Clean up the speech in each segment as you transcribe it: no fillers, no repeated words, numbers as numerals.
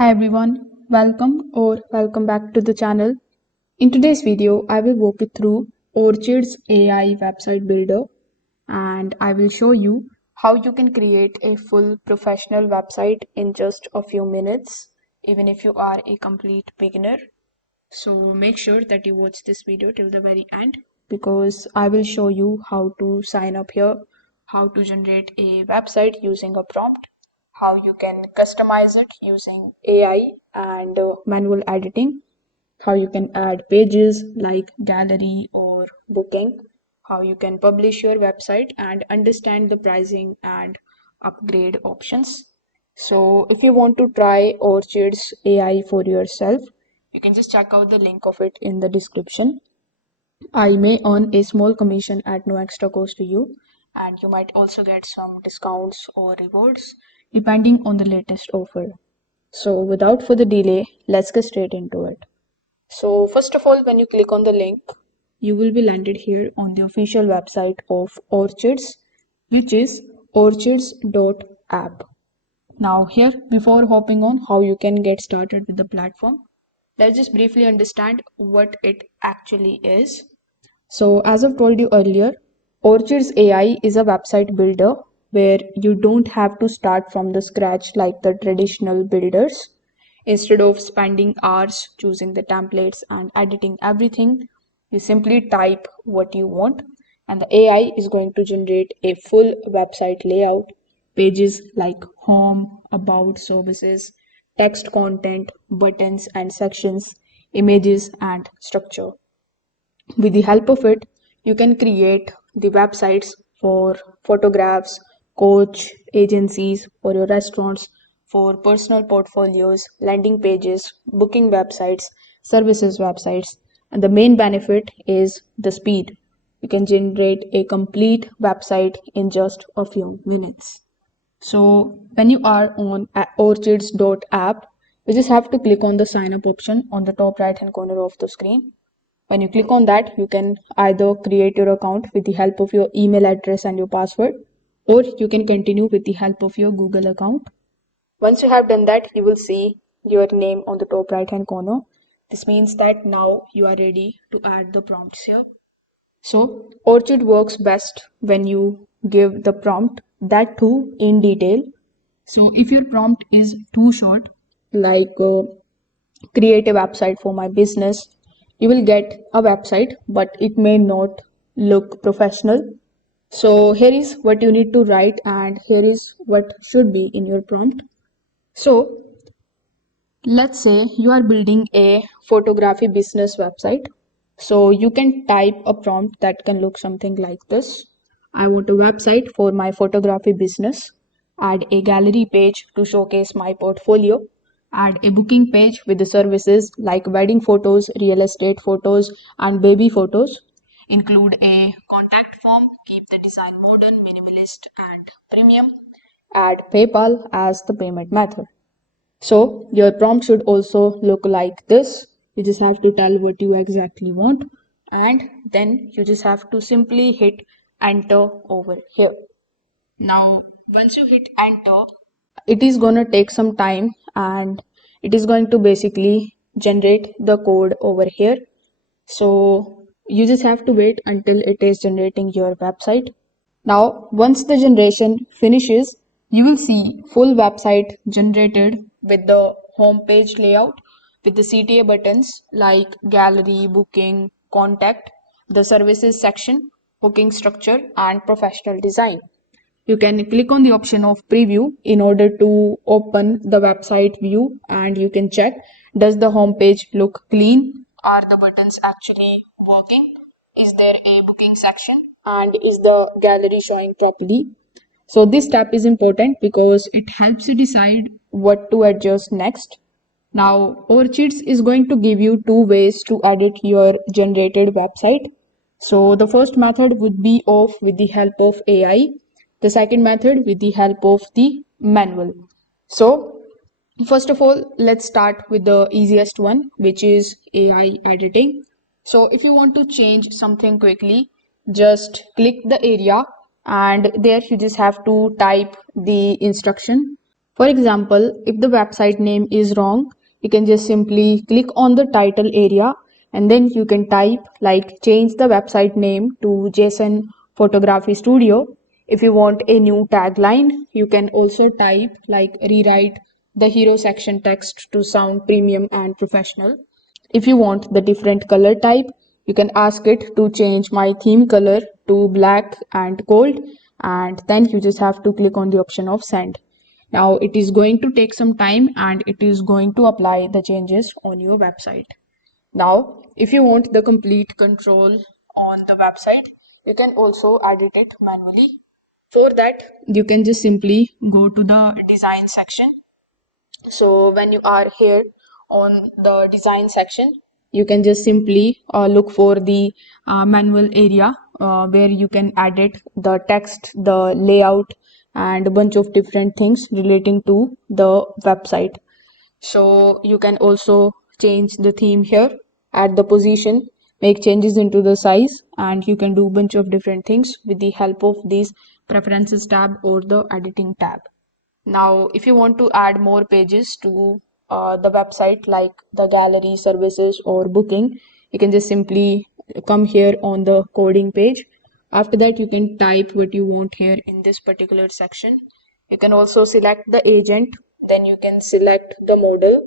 Hi everyone, welcome back to the channel. In today's video, I will walk you through Orchids AI website builder and I will show you how you can create a full professional website in just a few minutes, even if you are a complete beginner. So make sure that you watch this video till the very end because I will show you how to sign up here, how to generate a website using a prompt, how you can customize it using AI and manual editing, how you can add pages like gallery or booking, how you can publish your website and understand the pricing and upgrade options. So if you want to try Orchids AI for yourself, you can just check out the link of it in the description. I may earn a small commission at no extra cost to you, and you might also get some discounts or rewards depending on the latest offer. So, without further delay, let's get straight into it. So, first of all, when you click on the link, you will be landed here on the official website of Orchids, which is orchids.app. Now, here, before hopping on how you can get started with the platform, let's just briefly understand what it actually is. So, as I've told you earlier, Orchids AI is a website builder where you don't have to start from the scratch like the traditional builders. Instead of spending hours choosing the templates and editing everything, you simply type what you want, and the AI is going to generate a full website layout, pages like home, about, services, text content, buttons and sections, images, and structure. With the help of it, you can create the websites for photographs, coach agencies, for your restaurants, for personal portfolios, landing pages, booking websites, services websites. And the main benefit is the speed. You can generate a complete website in just a few minutes. So when you are on orchids.app, you just have to click on the sign up option on the top right hand corner of the screen. When you click on that, you can either create your account with the help of your email address and your password, or you can continue with the help of your Google account. Once you have done that, you will see your name on the top right hand corner. This means that now you are ready to add the prompts here. So Orchid works best when you give the prompt, that too in detail. So if your prompt is too short, like create a website for my business, you will get a website but it may not look professional. So here is what you need to write and here is what should be in your prompt. So let's say you are building a photography business website. So you can type a prompt that can look something like this. I want a website for my photography business. Add a gallery page to showcase my portfolio. Add a booking page with the services like wedding photos, real estate photos, and baby photos. Include a contact form. Keep the design modern, minimalist, and premium. Add PayPal as the payment method. So your prompt should also look like this. You just have to tell what you exactly want and then you just have to simply hit enter over here. Now, once you hit enter, it is going to take some time and it is going to basically generate the code over here. So you just have to wait until it is generating your website. Now, once the generation finishes, you will see full website generated with the home page layout with the CTA buttons like gallery, booking, contact, the services section, booking structure, and professional design. You can click on the option of preview in order to open the website view and you can check, does the home page look clean? Are the buttons actually working? Is there a booking section? And is the gallery showing properly? So this step is important because it helps you decide what to adjust next. Now, Orchids is going to give you two ways to edit your generated website. So the first method would be of with the help of AI. The second method with the help of the manual. So first of all, let's start with the easiest one, which is AI editing. So if you want to change something quickly, just click the area and there you just have to type the instruction. For example, if the website name is wrong, you can just simply click on the title area and then you can type like change the website name to Jason Photography Studio. If you want a new tagline, you can also type like rewrite the hero section text to sound premium and professional. If you want the different color type, you can ask it to change my theme color to black and gold, and then you just have to click on the option of send. Now it is going to take some time and it is going to apply the changes on your website. Now, if you want the complete control on the website, you can also edit it manually. For that, you can just simply go to the design section. So when you are here on the design section, you can just simply look for the manual area where you can edit the text, the layout, and a bunch of different things relating to the website. So you can also change the theme here, add the position, make changes into the size, and you can do a bunch of different things with the help of this preferences tab or the editing tab. Now, if you want to add more pages to the website, like the gallery, services, or booking, you can just simply come here on the coding page. After that, you can type what you want here in this particular section. You can also select the agent, then you can select the model.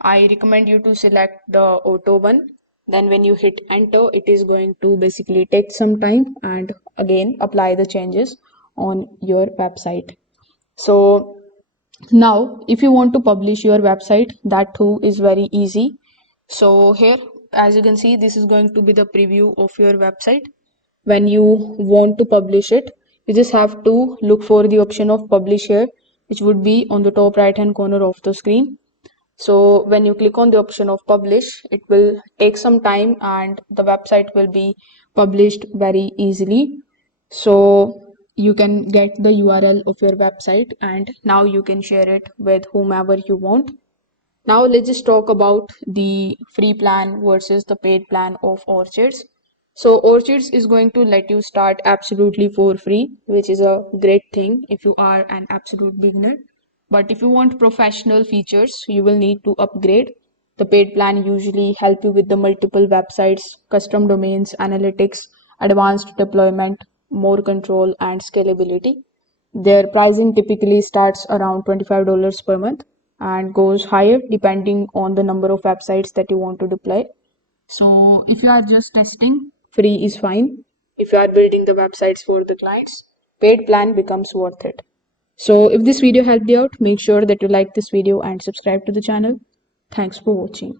I recommend you to select the auto one. Then when you hit enter, it is going to basically take some time and again apply the changes on your website. So now, if you want to publish your website, that too is very easy. So here, as you can see, this is going to be the preview of your website. When you want to publish it, you just have to look for the option of publish here, which would be on the top right hand corner of the screen. So when you click on the option of publish, it will take some time and the website will be published very easily. So you can get the URL of your website and now you can share it with whomever you want. Now let's just talk about the free plan versus the paid plan of Orchids. So Orchids is going to let you start absolutely for free, which is a great thing if you are an absolute beginner. But if you want professional features, you will need to upgrade. The paid plan usually help you with the multiple websites, custom domains, analytics, advanced deployment, more control and scalability. Their pricing typically starts around $25 per month and goes higher depending on the number of websites that you want to deploy. So if you are just testing, free is fine. If you are building the websites for the clients, paid plan becomes worth it. So if this video helped you out, make sure that you like this video and subscribe to the channel. Thanks for watching.